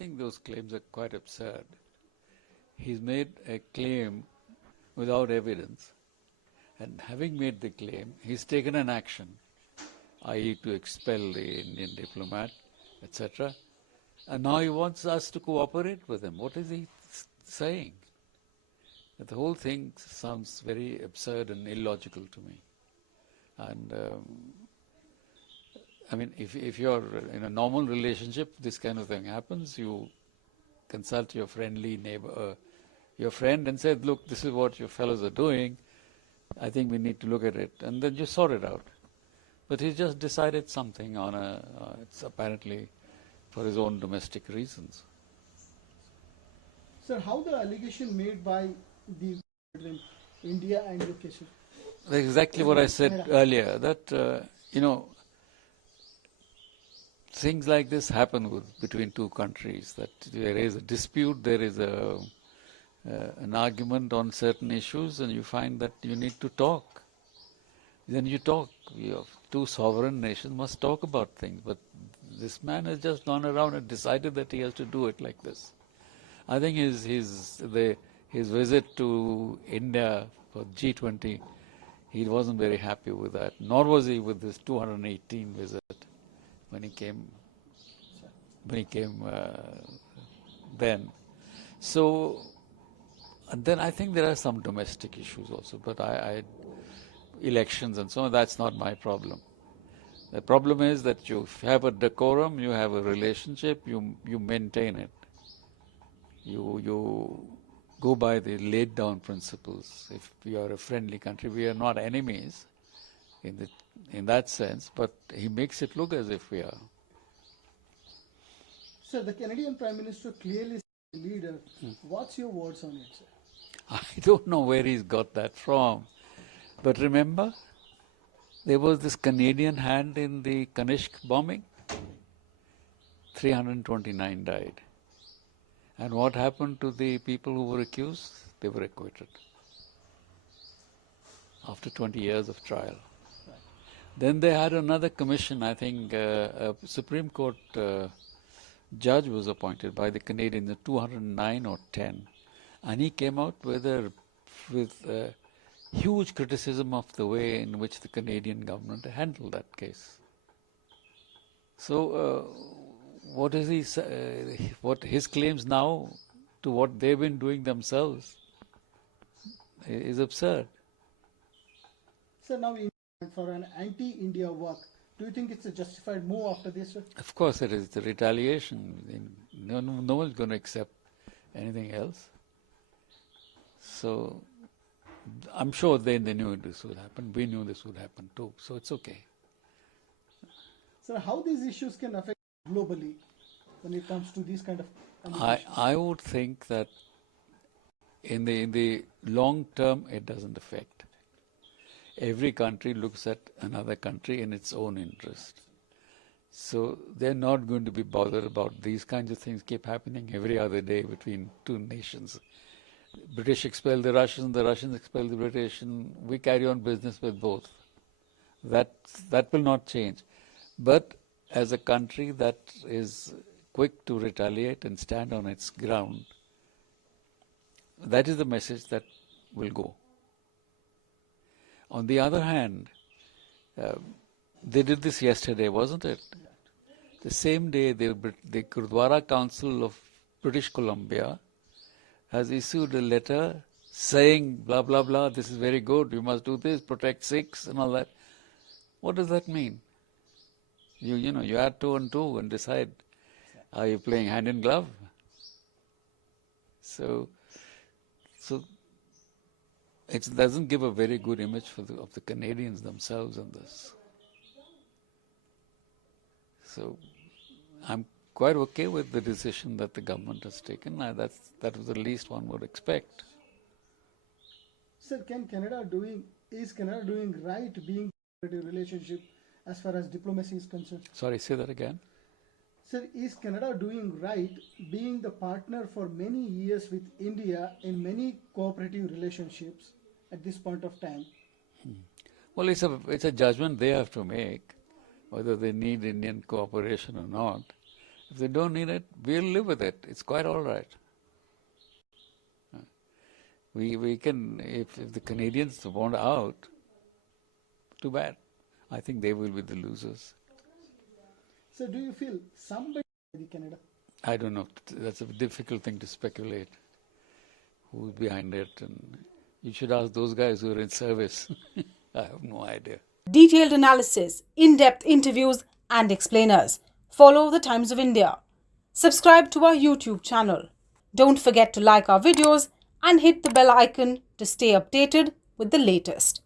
think those claims are quite absurd. He's made a claim without evidence, and having made the claim, he's taken an action, i.e. to expel the Indian diplomat, etc. And now he wants us to cooperate with him. What is he saying? The whole thing sounds very absurd and illogical to me. And I mean, if you're in a normal relationship, this kind of thing happens, you consult your friendly neighbor, your friend, and say, look, this is what your fellows are doing. I think we need to look at it. And then you sort it out. But he just decided something on it's apparently for his own domestic reasons. Sir, how the allegation made by the India and UK? That's exactly what I said earlier, that, things like this happen between two countries, that there is a dispute, there is an argument on certain issues, and you find that you need to talk. Then you talk. Two sovereign nations must talk about things, but this man has just gone around and decided that he has to do it like this. I think his visit to India for G20, he wasn't very happy with that, nor was he with this 218 visit when he came then. So, and then I think there are some domestic issues also, but elections and so on, that's not my problem. The problem is that you have a decorum, you have a relationship, you maintain it. You go by the laid down principles. If we are a friendly country, we are not enemies in that sense, but he makes it look as if we are. Sir, the Canadian Prime Minister clearly is a leader. What's your words on it, sir? I don't know where he's got that from. But remember, there was this Canadian hand in the Kanishk bombing. 329 died. And what happened to the people who were accused? They were acquitted after 20 years of trial. Right. Then they had another commission. I think a Supreme Court judge was appointed by the Canadians, the 209 or 10. And he came out with huge criticism of the way in which the Canadian government handled that case. So, what is what his claims now to what they've been doing themselves is absurd. Sir, now for an anti-India work, do you think it's a justified move after this, sir? Of course it is. The retaliation. No one's going to accept anything else. So, I'm sure they knew this would happen. We knew this would happen too. So it's okay. Sir, how these issues can affect globally when it comes to these kind of I would think that in the long term it doesn't affect. Every country looks at another country in its own interest. So they're not going to be bothered about these kinds of things keep happening every other day between two nations. British expel the Russians expel the British, and we carry on business with both. That will not change. But as a country that is quick to retaliate and stand on its ground, that is the message that will go. On the other hand, they did this yesterday, wasn't it? The same day, the Gurdwara Council of British Columbia has issued a letter saying, blah, blah, blah, this is very good, you must do this, protect Sikhs and all that. What does that mean? You add 2 and 2 and decide, are you playing hand in glove? So it doesn't give a very good image of the Canadians themselves in this. So I'm quite okay with the decision that the government has taken. That was the least one would expect. Sir, is Canada doing right being in a relationship as far as diplomacy is concerned? Sorry, say that again. Sir, is Canada doing right being the partner for many years with India in many cooperative relationships at this point of time? Well, it's a judgment they have to make, whether they need Indian cooperation or not. If they don't need it, we'll live with it. It's quite all right. We can, if the Canadians want out, too bad. I think they will be the losers. So do you feel somebody in Canada? I don't know. That's a difficult thing to speculate. Who's behind it? And you should ask those guys who are in service. I have no idea. Detailed analysis, in-depth interviews and explainers. Follow the Times of India. Subscribe to our YouTube channel. Don't forget to like our videos and hit the bell icon to stay updated with the latest.